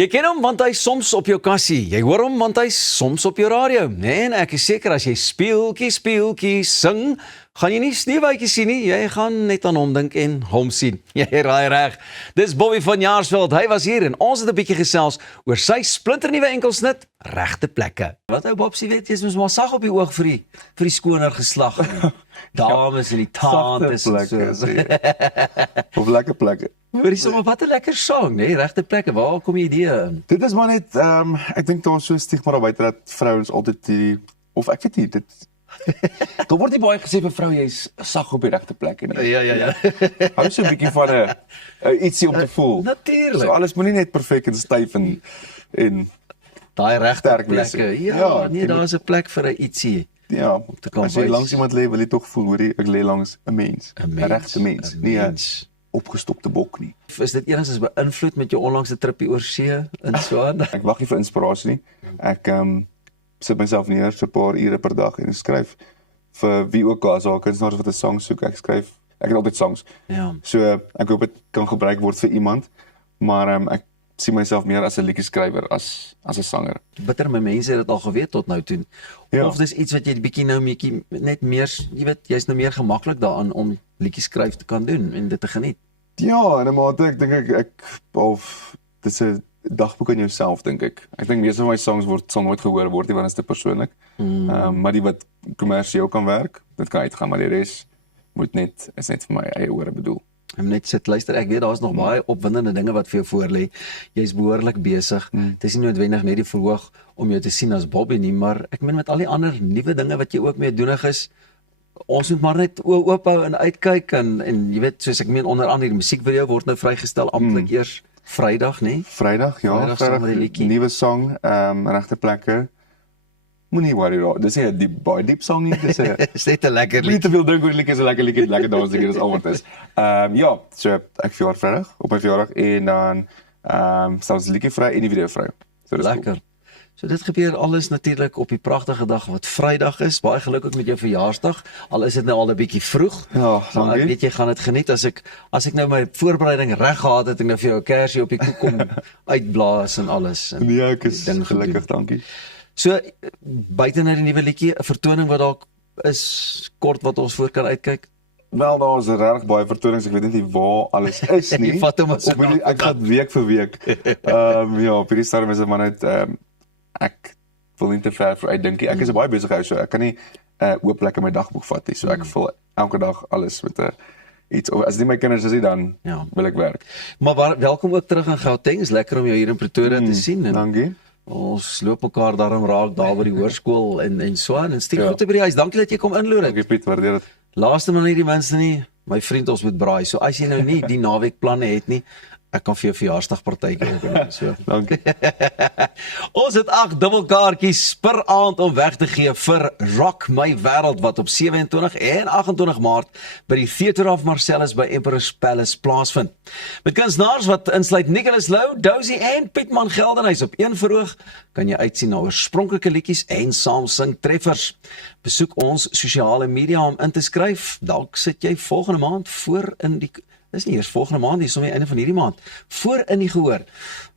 Jy ken hom want hy is soms op jou kassie, jy hoor hom want hy is soms op jou radio, en ek is seker as jy speeltjie sing, gaan jy nie sneeuwuitjies sien nie, jy gaan net aan hom dink en hom sien. Jy raai reg. Dis Bobby van Jaarsveld, hy was hier en ons het 'n bietjie gesels oor sy splinternuwe enkelsnit, regte plekke. Wat ou Bobsie weet, jy is mos maar sag op die oog vir die skoner geslag. Dames en die tantes en so. Of lekker plekke. Hoor jy sommer wat 'n lekker sang, nee, regte plekke. Waar kom die idee in? Dit is maar net, ek dink daar is so 'n stigma daar buite dat vrouens altyd die, of ek weet nie, dit daar word nie baie gesê vir vrou jy's sag op die regte plek nie. Ja. Hou so 'n bietjie van 'n ietsie om te voel. Natuurlik. So alles moet nie net perfek en styf en Daai regte sterk wees plekke. nie. Ja, Ja, nee, jy daar is 'n plek vir 'n ietsie. ja, te kan as jy wys. langs iemand lê, wil jy tog voel, hoor jy, ek lê langs 'n mens. 'n regte mens, nie 'n mens. opgestopte bok nie. Is dit enigstens beïnvloed met jou onlangse tripie oor see in Swaan? Ek wag nie vir inspirasie nie. Ek sit myself neer so 'n paar ure per dag en skryf vir wie ook al, as daar kunstenaars wat 'n sang soek, ek het altyd songs. Ja. So ek hoop dit kan gebruik word vir iemand, maar ek sien myself meer as 'n liedjie-skrywer as 'n sanger. Bitter my mense het dit al geweet tot nou toe. Ja. Of dis iets wat jy bietjie nou net meer, jy weet, jy's nou meer gemaklik daaraan om liedjies skryf te kan doen en dit te geniet. Ja, in 'n mate, ek dink ek of dis 'n dagboek aan jouself, dink ek. Ek dink meeste van my songs sal nooit gehoor word nie, want dit is te persoonlik. Maar die wat kommersieel kan werk, dit kan uitgaan, maar die res is net vir my eie ore bedoel. Ek moet net sit luister, ek weet daar's nog baie opwindende dinge wat vir jou voorlê. Jy's behoorlik besig. Dit is nie noodwendig net die verhoog om jou te sien as Bobby nie, maar ek meen met al die ander nuwe dinge wat jy ook mee doenig is. Ons moet maar net oop hou en uitkyk en jy weet, soos ek meen onder andere die musiekvideo word nou vrygestel amptelik eers Vrydag, né? Vrydag, ja, Vrydag saam met die liedjie. nuwe song, regte plekke. Moenie worry daar. Dis nie 'n baie diep song nie, dis 'n Is net 'n lekker nie lied. te veel dink oor die liedjie, is 'n lekker liedjie, lekker dans, dis al wat dit is. Ja, so ek verjaar Vrydag op my verjaardag en dan sal ons liedjie vry en die video vry. So dis Lekker. So dit gebeur alles natuurlik op die pragtige dag wat Vrydag is. Baie geluk ook met jou verjaarsdag. Al is dit nou al 'n bietjie vroeg. Ja, maar ek dankie. weet jy gaan dit geniet as ek nou my voorbereiding reg gehad het en nou vir jou 'n kersie op die koek kom uitblaas en alles. En Nee, ek is die ding gedoen. gelukkig, dankie. So buite nou die nuwe liedjie, 'n vertoning wat dalk is kort wat ons voor kan uitkyk. Wel, daar is regtig baie vertonings, ek weet net nie waar alles is nie. Jy vat hom as 'n Op hierdie- Ek gaan week vir week. Ja, op hierdie stadium is dit maar net ek wil nie te ver vooruit dink nie. Ek is 'n baie besige ou, so ek kan nie oop plek in my dagboek vat nie. So ek vul elke dag alles met 'n iets. As dit nie my kinders is nie, dan Ja. wil ek werk. Maar welkom ook terug in Gauteng. Is lekker om jou hier in Pretoria te sien en Dankie. ons loop mekaar daarom raak daar by die hoërskool en so aan en stuur Ja. groete by die huis. Dankie dat jy kom inloer het. Dankie Piet, waardeer dit. Laaste maar nie die minste nie. My vriend, ons moet braai. So as jy nou nie die naweek planne het nie, ek kan vir jou verjaarsdagpartytjie organiseer. So. Dankie. Ons het 8 dubbelkaartjies per aand om weg te gee vir Rock My Wêreld wat op 27 en 28 Maart by die Theatre of Marcellus by Emperor's Palace plaasvind. Met kunstenaars wat insluit Nicholas Lou, Dozy en Pietman Geldenhuys op een verhoog kan jy uitsien na oorspronklike liedjies en saam sing treffers. Besoek ons sosiale media om in te skryf. Dalk sit jy volgende maand voor in die dis nie eers volgende maand, dis sommer einde van hierdie maand. Voor in die gehoor.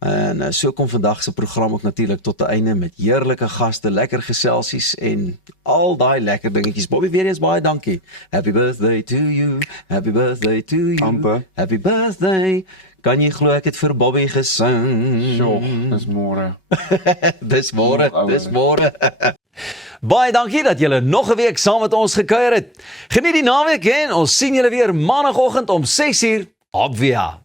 En so kom vandag se program ook natuurlik tot 'n einde met heerlike gaste, lekker geselsies en al daai lekker dingetjies. Bobby, weer eens baie dankie. Happy birthday to you. Happy birthday to you. Amper. Happy birthday. Kan jy glo ek het vir Bobby gesing? Sjoe, dis môre. Dis môre, Nog ouer. dis môre. Baie dankie dat julle nog 'n week saam met ons gekuier het. Geniet die naweek en ons sien julle weer maandagooggend om 6:00 op Via.